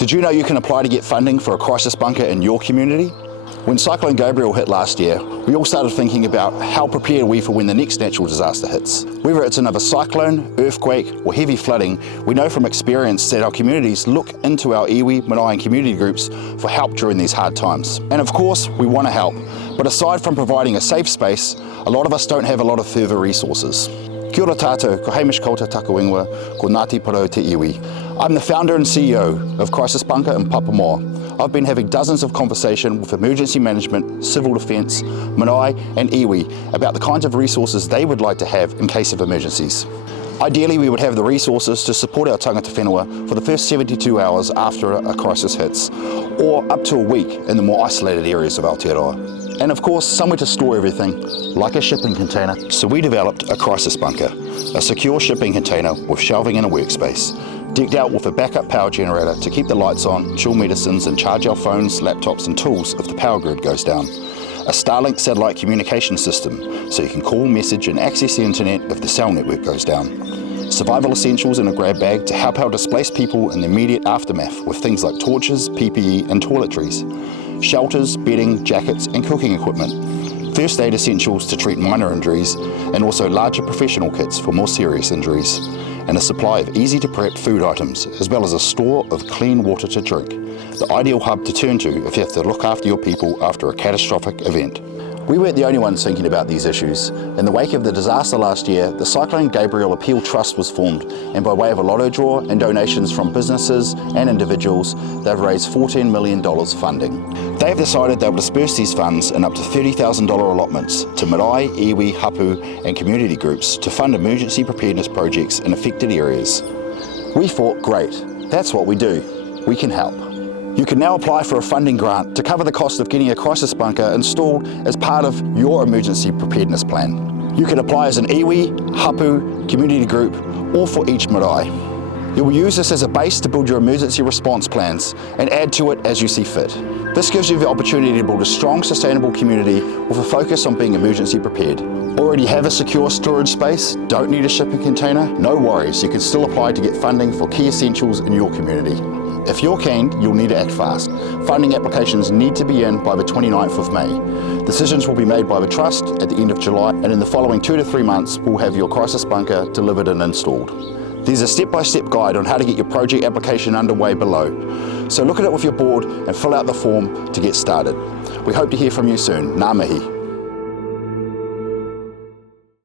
Did you know you can apply to get funding for a crisis bunker in your community? When Cyclone Gabrielle hit last year, we all started thinking about how prepared are we for when the next natural disaster hits. Whether it's another cyclone, earthquake or heavy flooding, we know from experience that our communities look into our iwi, manae and community groups for help during these hard times. And of course, we want to help, but aside from providing a safe space, a lot of us don't have a lot of further resources. Kia ora tātou, ko Hamish Kauta Takawingwa, ko Ngāti Porou Te Iwi. I'm the founder and CEO of Crisis Bunker in Papamoa. I've been having dozens of conversations with emergency management, civil defence, manae and iwi about the kinds of resources they would like to have in case of emergencies. Ideally, we would have the resources to support our tangata whenua for the first 72 hours after a crisis hits, or up to a week in the more isolated areas of Aotearoa. And of course, somewhere to store everything, like a shipping container. So we developed a crisis bunker, a secure shipping container with shelving and a workspace, decked out with a backup power generator to keep the lights on, chill medicines and charge our phones, laptops and tools if the power grid goes down. A Starlink satellite communication system so you can call, message and access the internet if the cell network goes down. Survival essentials in a grab bag to help our displaced people in the immediate aftermath with things like torches, PPE and toiletries. Shelters, bedding, jackets and cooking equipment. First aid essentials to treat minor injuries and also larger professional kits for more serious injuries. And a supply of easy to prep food items as well as a store of clean water to drink. The ideal hub to turn to if you have to look after your people after a catastrophic event. We weren't the only ones thinking about these issues. In the wake of the disaster last year, the Cyclone Gabrielle Appeal Trust was formed, and by way of a lotto draw and donations from businesses and individuals, they've raised $14 million funding. They have decided they'll disperse these funds in up to $30,000 allotments to marae, iwi, hapu and community groups to fund emergency preparedness projects in affected areas. We thought, great, that's what we do. We can help. You can now apply for a funding grant to cover the cost of getting a crisis bunker installed as part of your emergency preparedness plan. You can apply as an iwi, hapu, community group, or for each marae. You will use this as a base to build your emergency response plans and add to it as you see fit. This gives you the opportunity to build a strong, sustainable community with a focus on being emergency prepared. Already have a secure storage space? Don't need a shipping container? No worries, you can still apply to get funding for key essentials in your community. If you're keen, you'll need to act fast. Funding applications need to be in by the 29th of May. Decisions will be made by the Trust at the end of July, and in the following 2 to 3 months, we'll have your crisis bunker delivered and installed. There's a step-by-step guide on how to get your project application underway below. So look at it with your board and fill out the form to get started. We hope to hear from you soon. Ngā mihi.